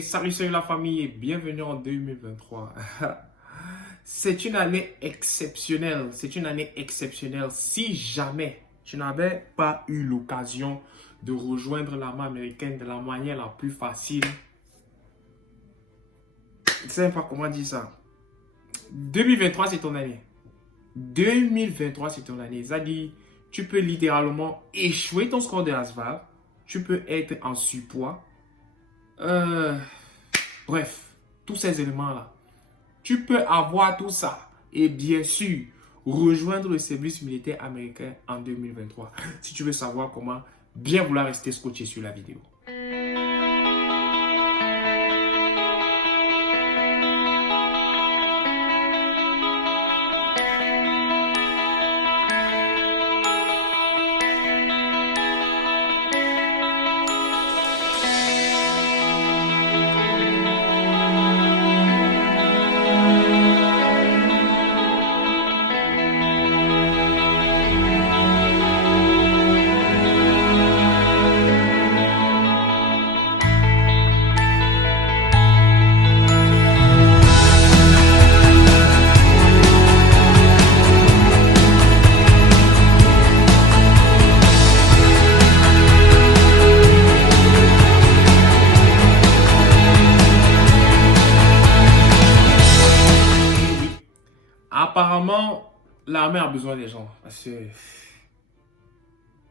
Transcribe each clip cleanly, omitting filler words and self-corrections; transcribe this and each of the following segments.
Salut la famille et bienvenue en 2023. C'est une année exceptionnelle. C'est une année exceptionnelle. Si jamais tu n'avais pas eu l'occasion de rejoindre l'armée américaine de la manière la plus facile, je ne sais pas comment dire ça. 2023, c'est ton année. 2023, c'est ton année. C'est-à-dire, tu peux littéralement échouer ton score de ASVAB. Tu peux être en surpoids. Bref, tous ces éléments-là. Tu peux avoir tout ça et bien sûr rejoindre le service militaire américain en 2023. Si tu veux savoir comment, bien vouloir rester scotché sur la vidéo. Apparemment, l'armée a besoin des gens. Parce que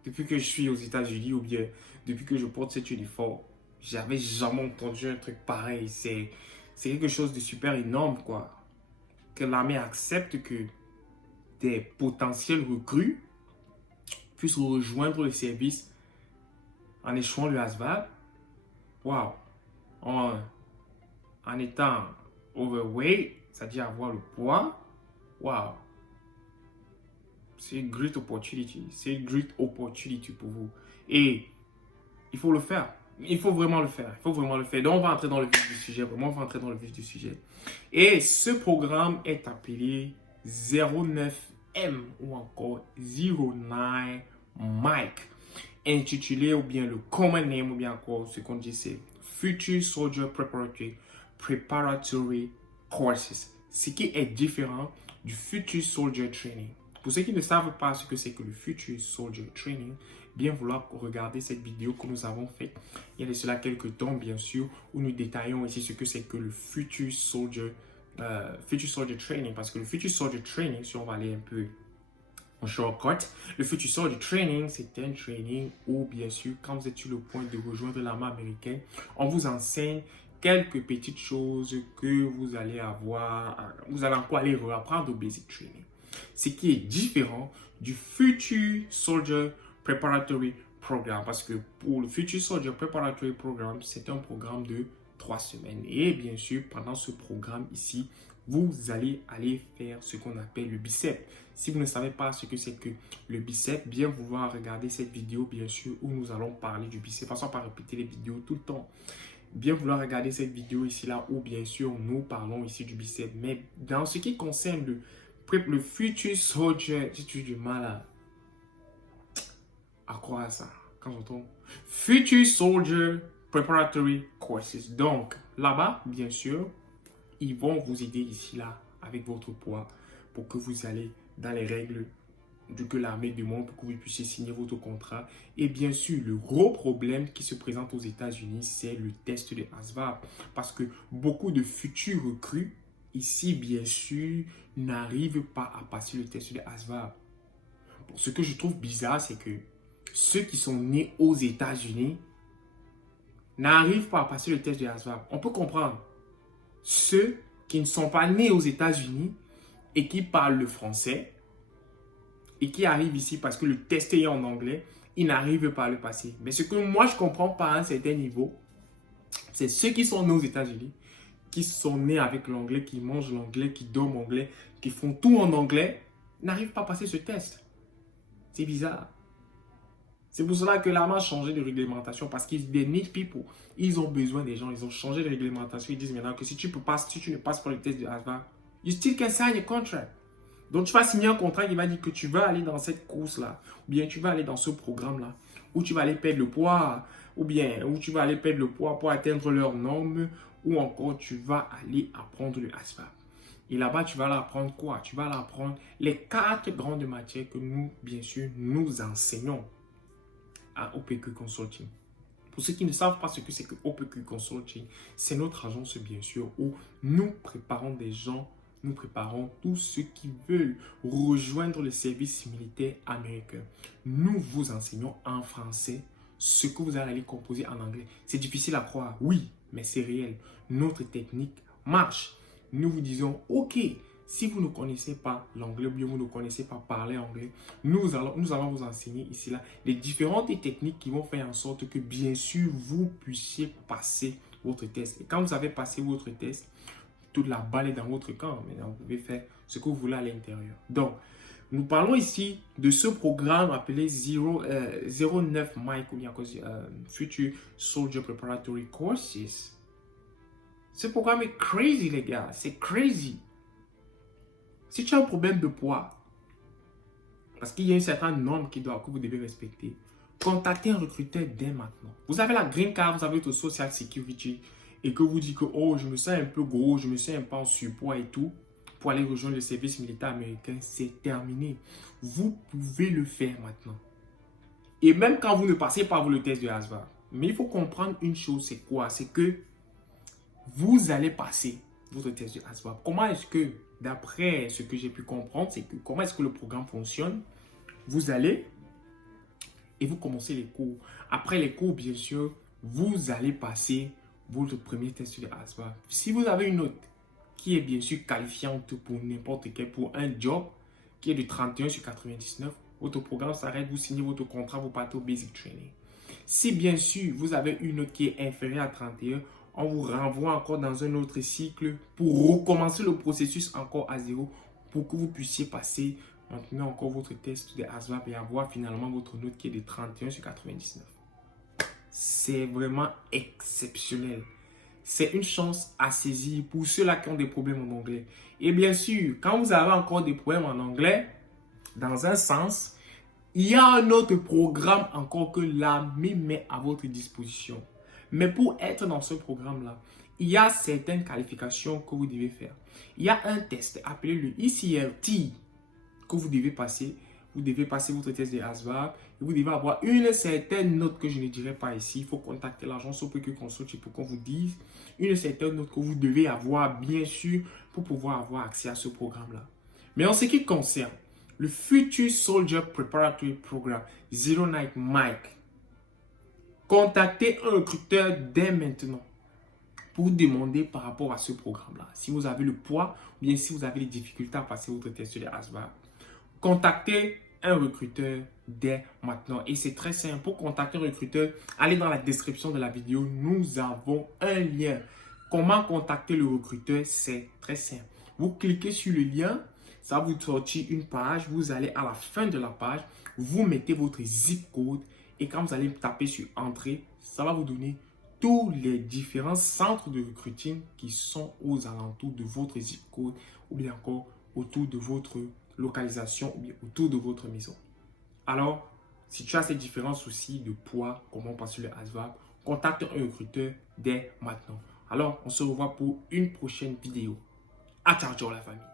depuis que je suis aux États-Unis ou bien depuis que je porte cet uniforme, j'avais jamais entendu un truc pareil. C'est quelque chose de super énorme, quoi. Que l'armée accepte que des potentiels recrues puissent rejoindre le service en échouant le ASVAB. Waouh! En étant overweight, c'est-à-dire avoir le poids. Wow. C'est une great opportunity. C'est une great opportunity pour vous. Et il faut le faire. Il faut vraiment le faire. Il faut vraiment le faire. Donc, on va entrer dans le vif du sujet. Vraiment, on va entrer dans le vif du sujet. Et ce programme est appelé 09M ou encore 09 Mike. Intitulé ou bien le common name ou bien encore ce qu'on dit c'est Future Soldier Preparatory Courses. Ce qui est différent du Future Soldier Training. Pour ceux qui ne savent pas ce que c'est que le Future Soldier Training, bien vouloir regarder cette vidéo que nous avons faite il y a de cela quelques temps, bien sûr, où nous détaillons ici ce que c'est que le Future Soldier Training. Parce que le Future Soldier Training, si on va aller un peu en shortcut, le Future Soldier Training, c'est un training où, bien sûr, quand vous êtes sur le point de rejoindre l'armée américaine, on vous enseigne quelques petites choses que vous allez avoir, vous allez encore aller apprendre au basic training. Ce qui est différent du Future Soldier Preparatory Program. Parce que pour le Future Soldier Preparatory Program, c'est un programme de 3 semaines. Et bien sûr, pendant ce programme ici, vous allez aller faire ce qu'on appelle le bicep. Si vous ne savez pas ce que c'est que le bicep, bien vouloir regarder cette vidéo, bien sûr, où nous allons parler du bicep. Parce qu'on va pas répéter les vidéos tout le temps. Bien vouloir regarder cette vidéo ici là où bien sûr nous parlons ici du bicep. Mais dans ce qui concerne le Future Soldier, j'ai du mal à croire à ça quand j'entends Future Soldier Preparatory Courses. Donc là-bas, bien sûr, ils vont vous aider ici là avec votre poids pour que vous allez dans les règles que l'armée demande pour que vous puissiez signer votre contrat. Et bien sûr, le gros problème qui se présente aux États-Unis, c'est le test de ASVAB. Parce que beaucoup de futurs recrues, ici, bien sûr, n'arrivent pas à passer le test de ASVAB. Bon, ce que je trouve bizarre, c'est que ceux qui sont nés aux États-Unis n'arrivent pas à passer le test de ASVAB. On peut comprendre. Ceux qui ne sont pas nés aux États-Unis et qui parlent le français, et qui arrivent ici parce que le test est en anglais, ils n'arrivent pas à le passer. Mais ce que moi, je comprends pas à un certain niveau, c'est ceux qui sont nés aux États-Unis, qui sont nés avec l'anglais, qui mangent l'anglais, qui dorment anglais, qui font tout en anglais, n'arrivent pas à passer ce test. C'est bizarre. C'est pour cela que l'armée a changé de réglementation parce qu'ils need people. Ils ont besoin des gens. Ils ont changé de réglementation. Ils disent maintenant que si tu ne passes pas le test de ASVAB, you still can sign a contract. Donc, tu vas signer un contrat qui va dire que tu vas aller dans cette course-là, ou bien tu vas aller dans ce programme-là, où tu vas aller perdre le poids ou bien où tu vas aller perdre le poids pour atteindre leurs normes, ou encore tu vas aller apprendre le ASVAB. Et là-bas, tu vas l'apprendre quoi? Tu vas l'apprendre les 4 grandes matières que nous, bien sûr, nous enseignons à OPQ Consulting. Pour ceux qui ne savent pas ce que c'est que OPQ Consulting, c'est notre agence, bien sûr, où nous préparons des gens, nous préparons tous ceux qui veulent rejoindre le service militaire américain. Nous vous enseignons en français ce que vous allez composer en anglais. C'est difficile à croire, oui, mais c'est réel. Notre technique marche. Nous vous disons, ok, si vous ne connaissez pas l'anglais ou bien vous ne connaissez pas parler anglais, nous allons vous enseigner ici là les différentes techniques qui vont faire en sorte que bien sûr vous puissiez passer votre test. Et quand vous avez passé votre test, toute la balle est dans votre camp. Maintenant, vous pouvez faire ce que vous voulez à l'intérieur. Donc, nous parlons ici de ce programme appelé 09 Mike ou bien Future Soldier Preparatory Courses. Ce programme est crazy, les gars. C'est crazy. Si tu as un problème de poids, parce qu'il y a une certaine norme que vous devez respecter, contactez un recruteur dès maintenant. Vous avez la green card, vous avez votre social security, et que vous dites que oh, je me sens un peu gros, je me sens un peu en surpoids et tout, pour aller rejoindre le service militaire américain, c'est terminé. Vous pouvez le faire maintenant. Et même quand vous ne passez pas le test de ASVAB. Mais il faut comprendre une chose, c'est quoi? C'est que vous allez passer votre test de ASVAB. Comment est-ce que, d'après ce que j'ai pu comprendre, c'est que comment est-ce que le programme fonctionne? Vous allez et vous commencez les cours. Après les cours, bien sûr, vous allez passer votre premier test de ASVAB. Si vous avez une note qui est bien sûr qualifiante pour n'importe quel, pour un job qui est de 31 sur 99, votre programme s'arrête, vous signez votre contrat, vous partez au Basic Training. Si bien sûr vous avez une note qui est inférieure à 31, on vous renvoie encore dans un autre cycle pour recommencer le processus encore à zéro pour que vous puissiez passer maintenant encore votre test de ASVAB et avoir finalement votre note qui est de 31 sur 99. C'est vraiment exceptionnel. C'est une chance à saisir pour ceux-là qui ont des problèmes en anglais. Et bien sûr, quand vous avez encore des problèmes en anglais, dans un sens, il y a un autre programme encore que l'armée met à votre disposition. Mais pour être dans ce programme-là, il y a certaines qualifications que vous devez faire. Il y a un test appelé le ECLT que vous devez passer. Vous devez passer votre test de ASVAB et vous devez avoir une certaine note que je ne dirai pas ici. Il faut contacter l'agence OPQ Consulting pour qu'on vous dise une certaine note que vous devez avoir, bien sûr, pour pouvoir avoir accès à ce programme-là. Mais en ce qui concerne le Future Soldier Preparatory Program 09 Mike, contactez un recruteur dès maintenant pour vous demander par rapport à ce programme-là. Si vous avez le poids ou bien si vous avez des difficultés à passer votre test de ASVAB, contactez un recruteur dès maintenant. Et c'est très simple. Pour contacter un recruteur, allez dans la description de la vidéo. Nous avons un lien. Comment contacter le recruteur? C'est très simple. Vous cliquez sur le lien. Ça va vous sortir une page. Vous allez à la fin de la page. Vous mettez votre zip code. Et quand vous allez taper sur Entrée, ça va vous donner tous les différents centres de recruting qui sont aux alentours de votre zip code ou bien encore autour de votre localisation ou bien autour de votre maison. Alors, si tu as ces différents soucis de poids, comment passer le ASVAB, contacte un recruteur dès maintenant. Alors, on se revoit pour une prochaine vidéo. À ciao, ciao la famille.